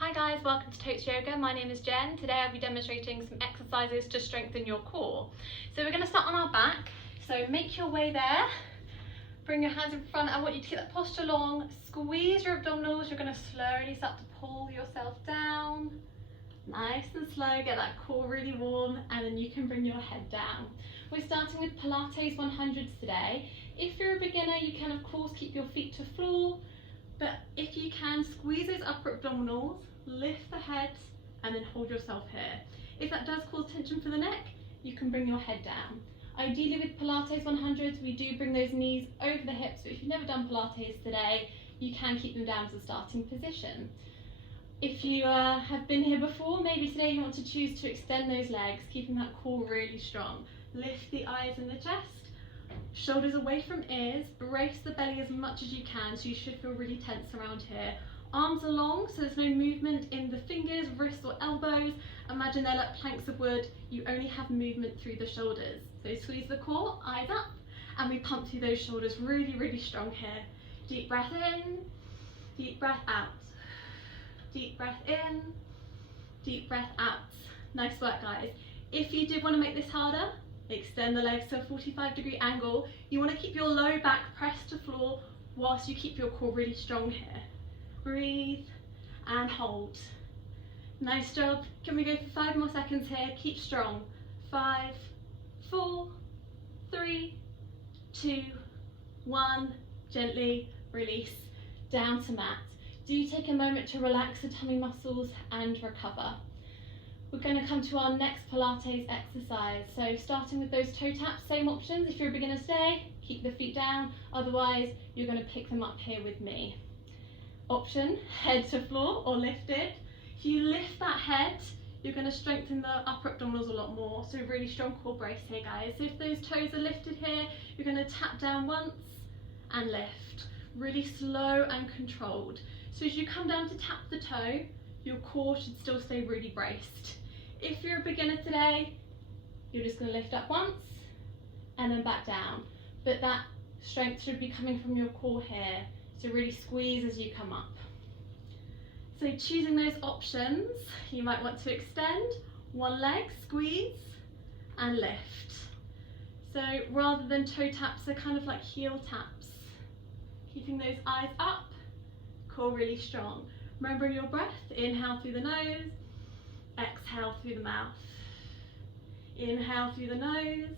Hi guys, welcome to Totes Yoga. My name is Jen. Today I'll be demonstrating some exercises to strengthen your core. So we're going to start on our back. So make your way there. Bring your hands in front. I want you to get that posture long. Squeeze your abdominals. You're going to slowly start to pull yourself down. Nice and slow. Get that core really warm, and then you can bring your head down. We're starting with Pilates 100s today. If you're a beginner, you can of course keep your feet to floor. But if you can, squeeze those upper abdominals, lift the head, and then hold yourself here. If that does cause tension for the neck, you can bring your head down. Ideally with Pilates 100s, we do bring those knees over the hips, but if you've never done Pilates today, you can keep them down as a starting position. If you have been here before, maybe today you want to choose to extend those legs, keeping that core really strong. Lift the eyes and the chest. Shoulders away from ears, brace the belly as much as you can, so you should feel really tense around here. Arms are long, so there's no movement in the fingers, wrists or elbows. Imagine they're like planks of wood. You only have movement through the shoulders. So squeeze the core, eyes up, and we pump through those shoulders really, really strong here. Deep breath in, deep breath out. Deep breath in, deep breath out. Nice work, guys. If you did want to make this harder, extend the legs to a 45-degree angle. You want to keep your low back pressed to floor whilst you keep your core really strong here. Breathe and hold. Nice job. Can we go for 5 more seconds here? Keep strong. 5, 4, 3, 2, 1. Gently release down to mat. Do take a moment to relax the tummy muscles and recover. We're going to come to our next Pilates exercise. So starting with those toe taps, same options. If you're a beginner today, keep the feet down. Otherwise, you're going to pick them up here with me. Option, head to floor or lifted. If you lift that head, you're going to strengthen the upper abdominals a lot more. So really strong core brace here, guys. So if those toes are lifted here, you're going to tap down once and lift. Really slow and controlled. So as you come down to tap the toe, your core should still stay really braced. If you're a beginner today, you're just going to lift up once and then back down. But that strength should be coming from your core here. So really squeeze as you come up. So choosing those options, you might want to extend one leg, squeeze and lift. So rather than toe taps, they're kind of like heel taps. Keeping those eyes up, core really strong. Remembering your breath, inhale through the nose, exhale through the mouth. Inhale through the nose,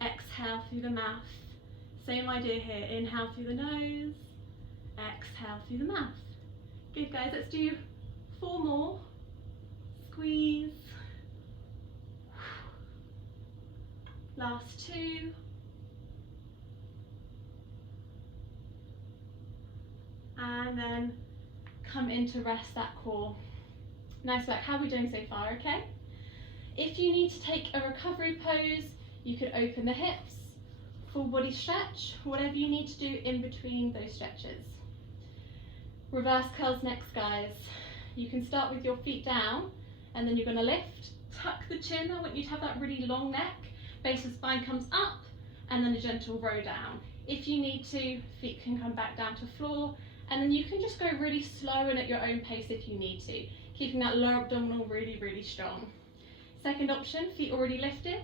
exhale through the mouth. Same idea here, inhale through the nose, exhale through the mouth. Good guys, let's do 4 more. Squeeze. Last 2. And then come in to rest that core. Nice work. How are we doing so far? Okay. If you need to take a recovery pose, you could open the hips, full body stretch, whatever you need to do in between those stretches. Reverse curls next, guys. You can start with your feet down and then you're going to lift, tuck the chin. I want you to have that really long neck, base of spine comes up and then a gentle row down. If you need to, feet can come back down to floor. And then you can just go really slow and at your own pace if you need to, keeping that lower abdominal really, really strong. Second option, feet already lifted,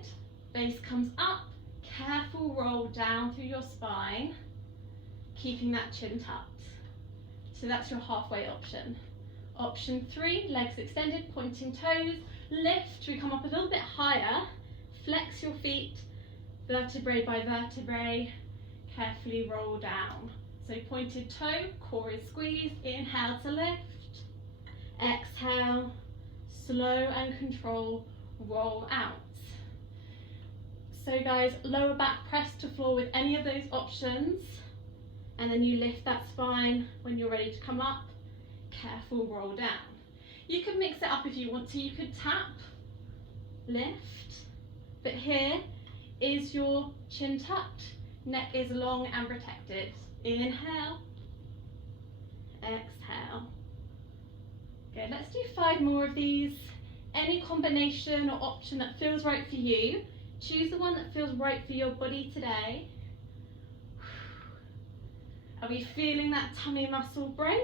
base comes up, careful roll down through your spine, keeping that chin tucked. So that's your halfway option. Option 3, legs extended, pointing toes, lift, we come up a little bit higher, flex your feet, vertebrae by vertebrae, carefully roll down. So pointed toe, core is squeezed, inhale to lift, exhale, slow and control, roll out. So guys, lower back press to floor with any of those options, and then you lift that spine when you're ready to come up, careful roll down. You can mix it up if you want to, you could tap, lift, but here is your chin tucked, neck is long and protected. Inhale, exhale. Good, let's do 5 more of these. Any combination or option that feels right for you. Choose the one that feels right for your body today. Are we feeling that tummy muscle brace?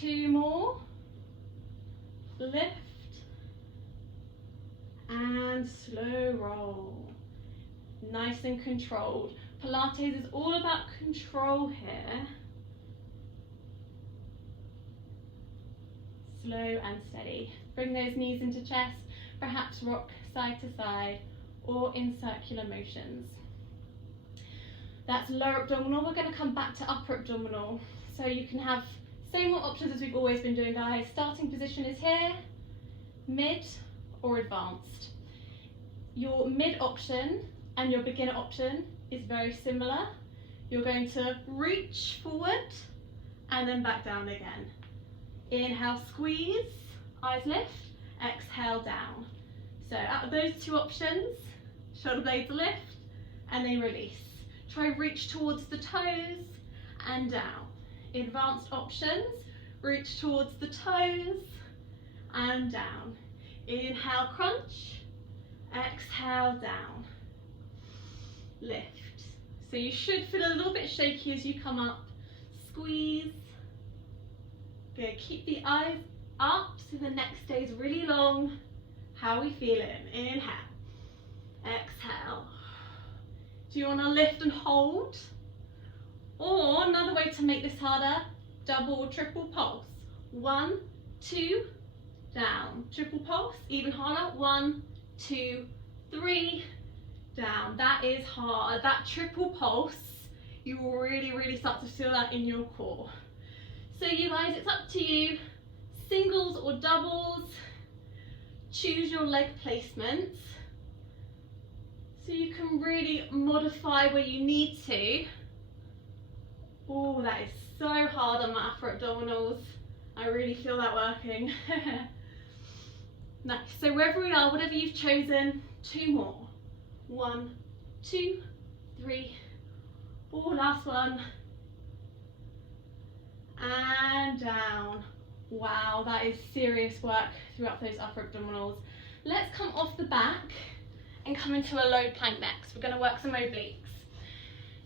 2 more. Lift. And slow roll. Nice and controlled. Pilates is all about control here. Slow and steady. Bring those knees into chest, perhaps rock side to side or in circular motions. That's lower abdominal. We're going to come back to upper abdominal. So you can have same options as we've always been doing, guys. Starting position is here, mid or advanced. Your mid option and your beginner option is very similar. You're going to reach forward and then back down again. Inhale, squeeze, eyes lift, exhale, down. So out of those 2 options, shoulder blades lift and they release. Try reach towards the toes and down. Advanced options, reach towards the toes and down. Inhale, crunch, exhale, down. Lift. So you should feel a little bit shaky as you come up. Squeeze. Good. Keep the eyes up so the neck stays really long. How are we feeling? Inhale. Exhale. Do you want to lift and hold? Or another way to make this harder, double or triple pulse. 1, 2, down. Triple pulse, even harder. 1, 2, 3, down. That is hard. That triple pulse, you will really start to feel that in your core. So you guys, it's up to you. Singles or doubles. Choose your leg placements. So you can really modify where you need to. Oh, that is so hard on my upper abdominals. I really feel that working. Nice. So wherever we are, whatever you've chosen, 2 more. 1, 2, 3. Oh, last one. And down. Wow, that is serious work throughout those upper abdominals. Let's come off the back and come into a low plank next. We're going to work some obliques.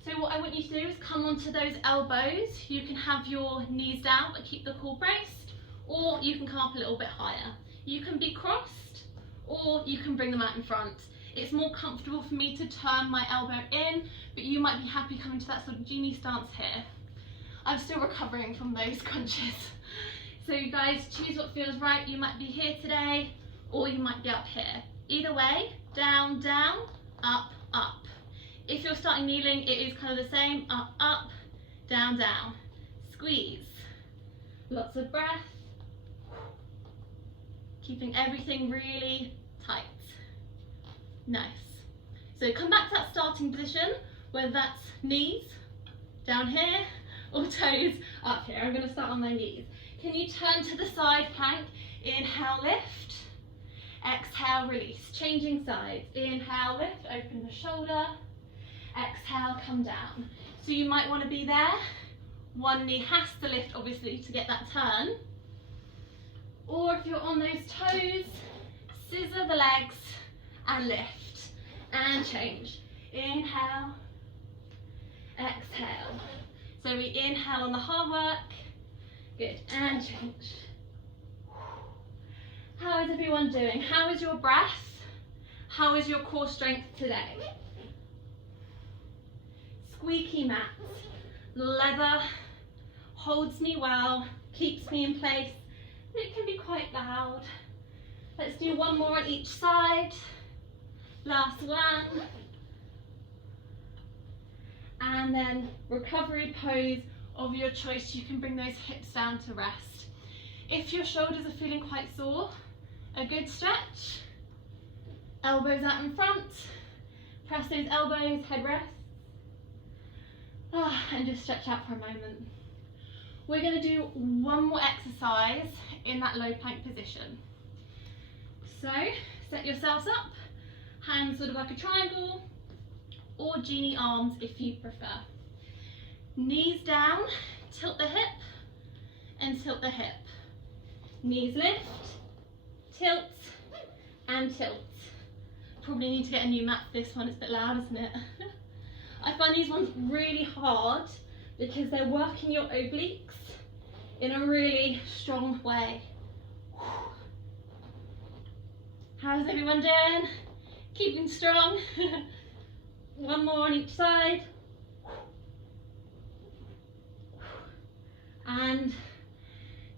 So what I want you to do is come onto those elbows. You can have your knees down but keep the core braced, or you can come up a little bit higher. You can be crossed or you can bring them out in front. It's more comfortable for me to turn my elbow in, but you might be happy coming to that sort of genie stance here. I'm still recovering from those crunches. So you guys choose what feels right. You might be here today or you might be up here. Either way, down, down, up, up. If you're starting kneeling, it is kind of the same, up, up, down, down. Squeeze. Lots of breath. Keeping everything really tight. Nice. So come back to that starting position, whether that's knees down here or toes up here. I'm going to start on my knees. Can you turn to the side plank? Inhale, lift. Exhale, release. Changing sides. Inhale, lift, open the shoulder. Exhale, come down. So you might want to be there. One knee has to lift, obviously, to get that turn. Or if you're on those toes, scissor the legs and lift. And change. Inhale. Exhale. So we inhale on the hard work. Good. And change. How is everyone doing? How is your breath? How is your core strength today? Squeaky mat. Leather holds me well, keeps me in place. It can be quite loud. Let's do one more on each side. Last one. And then recovery pose of your choice. You can bring those hips down to rest. If your shoulders are feeling quite sore, a good stretch. Elbows out in front. Press those elbows, head rest. And just stretch out for a moment. We're going to do one more exercise in that low plank position. So set yourselves up, hands sort of like a triangle, or genie arms if you prefer. Knees down, tilt the hip, and tilt the hip. Knees lift, tilt, and tilt. Probably need to get a new mat for this one, it's a bit loud, isn't it? I find these ones really hard because they're working your obliques in a really strong way. How's everyone doing? Keeping strong. One more on each side. And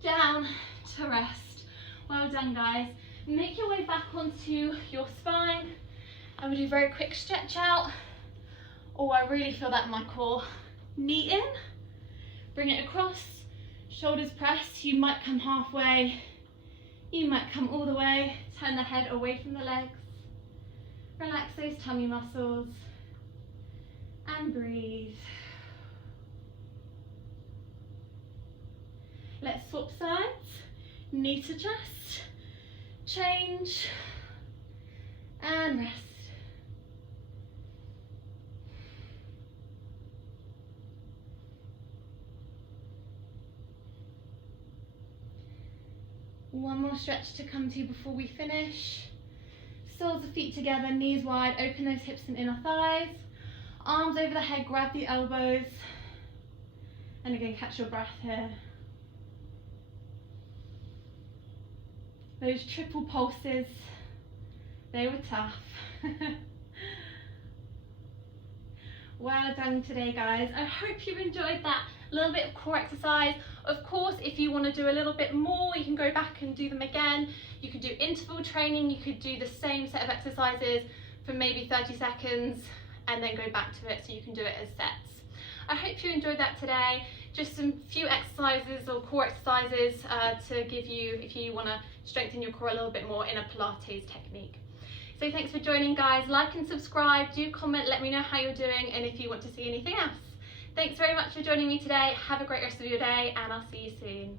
down to rest. Well done, guys. Make your way back onto your spine. I'm gonna do a very quick stretch out. Oh, I really feel that in my core. Knee in, bring it across, shoulders press. You might come halfway, you might come all the way. Turn the head away from the legs. Relax those tummy muscles and breathe. Let's swap sides. Knee to chest, change and rest. One more stretch to come to before we finish. Soles of feet together, knees wide, open those hips and inner thighs. Arms over the head, grab the elbows. And again, catch your breath here. Those triple pulses, they were tough. Well done today, guys. I hope you enjoyed that little bit of core exercise. Of course, if you want to do a little bit more, you can go back and do them again. You could do interval training. You could do the same set of exercises for maybe 30 seconds and then go back to it, so you can do it as sets. I hope you enjoyed that today. Just some few exercises or core exercises to give you if you want to strengthen your core a little bit more in a Pilates technique. So thanks for joining, guys. Like and subscribe, do comment, let me know how you're doing and if you want to see anything else. Thanks very much for joining me today. Have a great rest of your day and I'll see you soon.